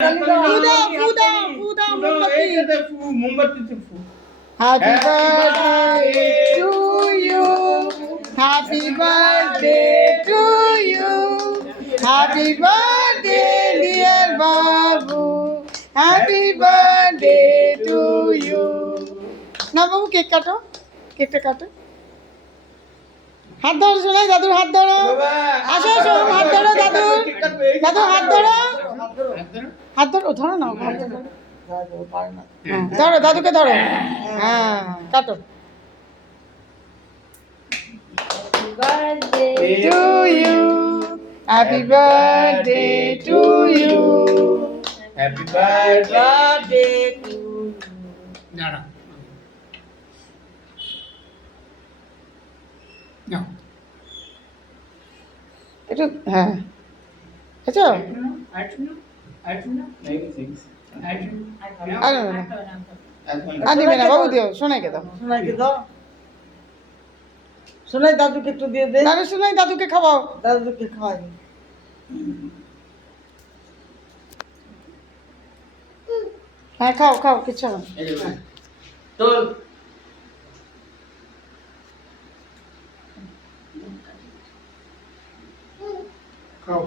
Happy birthday to you. Happy birthday to you. Happy birthday, dear Babu. Happy birthday to you. না বাবু cake কাটো, কেকটা কাটো। হাত ধরো শোনাই, দাদুর হাত ধরো। আসো আসো, হাত ধরো দাদুর, দাদু হাত ধরো, হাত ধরো, ধরো না, হাত ধরো, ধরো দাদুকে ধরো। হ্যাঁ কাটো। To you, happy birthday to you, Happy birthday to you. Nada. No. একটু হ্যাঁ আচ্ছা Maybe six. আর নিবে না বাবু, দিও শোনাইকে দাও। শোনাইকে দাও, শোনাই দাদুকে একটু দিয়ে দে। দাদু শোনাই, দাদুকে খাওয়াও। দাদুকে খাওয়াই। হ্যাঁ খাও খাও, কিচ্ছু না। Tol. Kau.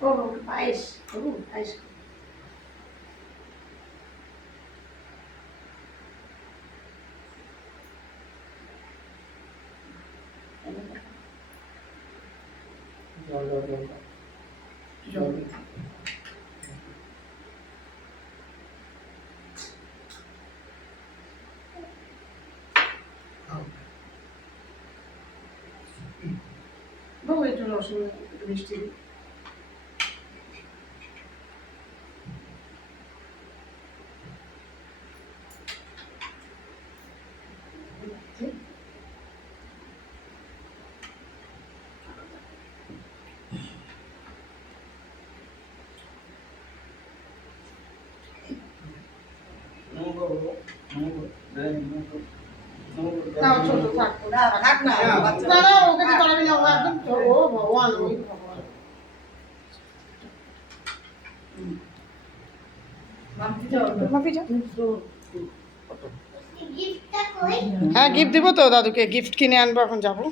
Oh, পায়েস, পায়েস। Jol. বাবু একটু রসুন, একটু মিষ্টি। না ছোট থাক, না থাক না, বাচ্চা না না ওকে তো করাবি না, ও একদম ছোট। ও ভগবান, ওই ভগবান। মাপি যাও। হ্যাঁ গিফট দিব তো দাদুকে, গিফট কিনে আনবো, এখন যাবো।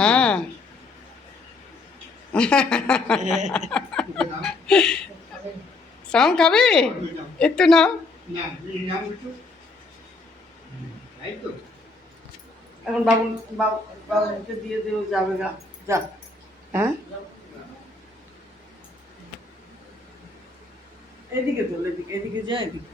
হ্যাঁ সাম খাবি একটু নাও। এখন বাবুকে দিয়ে দিও, যাবে গা, যা। হ্যাঁ এদিকে তো, এদিকে যা, এদিকে।